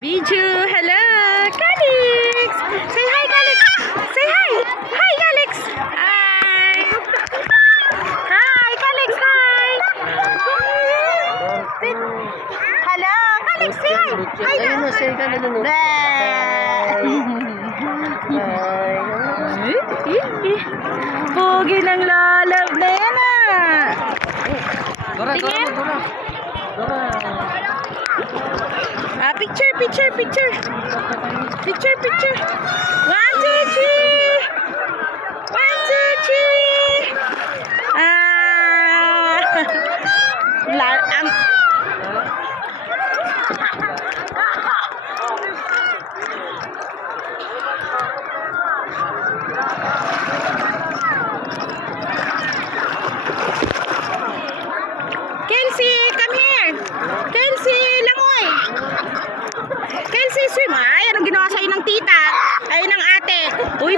Biju, hello, Calix. Say hi, Calix. Say hi. Hi, Calix. Hi. Hi, Calix. Hi. Hello, Calix. Say hi. Hi, Ayun na, say ka na nun. Pogi ng lalab na yan ah. Tingin. Picture. Picture. 1, 2, 3. 1, 2, 3. Kelsey, come here. Kelsey, langoy. Kelsey, swim. Ay, anong ginawa sa'yo ng tita? Ay, ng ate. Uy,